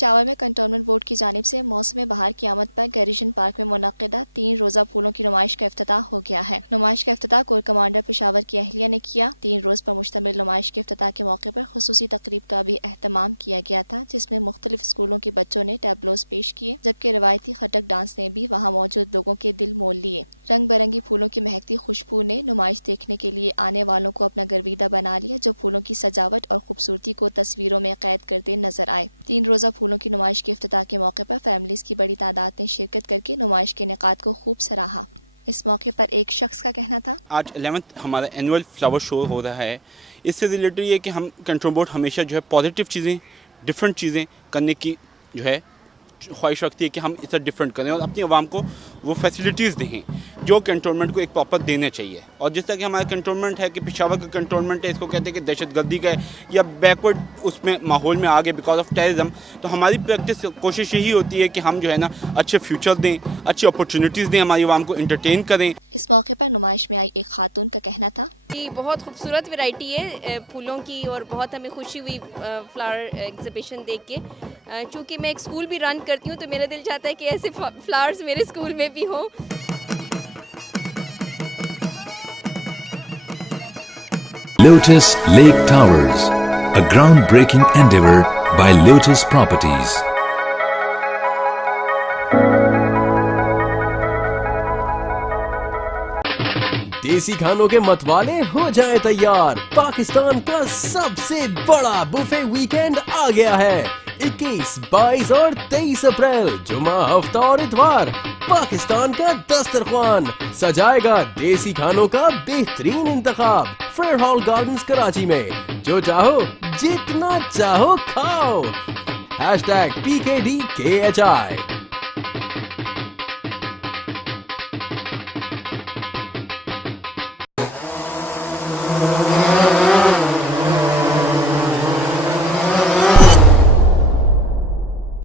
पेशावर में cantonment board की जानिब से मौसम बहार की आमद पर गैरिजन पार्क में मुनक्किदा 3 रोज़ा फूलों की नुमाइश का इफ्तिताह हो गया है। नुमाइश का इफ्तिताह कोर कमांडर पेशावर की अहलिया ने किया। 3 रोज़ पर मुश्तमिल नुमाइश के इफ्तिताह के मौके पर खुसूसी तकरीब का भी एहतमाम किया गया था, जिसमें मुख्तलिफ स्कूलों के बच्चों ने टैबलोज पेश किए, जबकि रवायती खटक डांस ने भी वहाँ मौजूद लोगों के दिल मोल लिए। रंग बिरंगी फूलों की महकती खुशबू ने नुमाइश देखने के लिए आने वालों को अपना गर्विदा बना लिया, जो फूलों की सजावट और खूबसूरती को तस्वीरों में कैद करते नजर आए। 3 रोज़ा फूलों की नुमाइश के इफ्तिताह के मौके पर फैमिलीज की बड़ी तादाद ने शिरकत करके नुमाइश के निकात को खूब सराहा। इस मौके पर एक शख्स का कहना था, आज 11th हमारा एनुअल फ्लावर शो हो रहा है। इससे रिलेटेड ये कि हम कंट्रोल बोर्ड हमेशा जो है पॉजिटिव चीज़ें, डिफरेंट चीज़ें करने की जो है ख्वाहिश रखती है कि हम इसे डिफरेंट करें और अपनी आवाम को वो फैसिलिटीज़ दें जो कंटोनमेंट को एक प्रॉपर देने चाहिए। और जिस तरह कि हमारा कंटोनमेंट है कि पेशावर का कंटोनमेंट है, इसको कहते हैं कि दहशतगर्दी का है या बैकवर्ड उसमें माहौल में आगे बिकॉज ऑफ टेररिज्म, तो हमारी प्रैक्टिस कोशिश यही होती है कि हम जो है ना अच्छे फ्यूचर दें, अच्छी अपॉर्चुनिटीज़ दें, हमारी आवाम को इंटरटेन करें। इस मौके पर नुमाइश में आई एक खातून का कहना था कि बहुत खूबसूरत वैरायटी है फूलों की और बहुत हमें खुशी हुई फ्लावर एग्जीबिशन देख के। चूँकि मैं एक स्कूल भी रन करती हूँ तो मेरा दिल चाहता है कि ऐसे फ्लावर्स मेरे स्कूल में भी हों। Lotus Lake Towers, a groundbreaking endeavor by Lotus Properties. देसी खानों के मतवाले हो जाए तैयार। पाकिस्तान का सबसे बड़ा बुफे वीकेंड आ गया है। 21, 22 और 23 अप्रैल जुमा, हफ्ता और इतवार पाकिस्तान का दस्तरख्वान सजाएगा देसी खानों का बेहतरीन इंतखाब फेयर हॉल गार्डन्स कराची में। जो चाहो जितना चाहो खाओ। #PKDKHI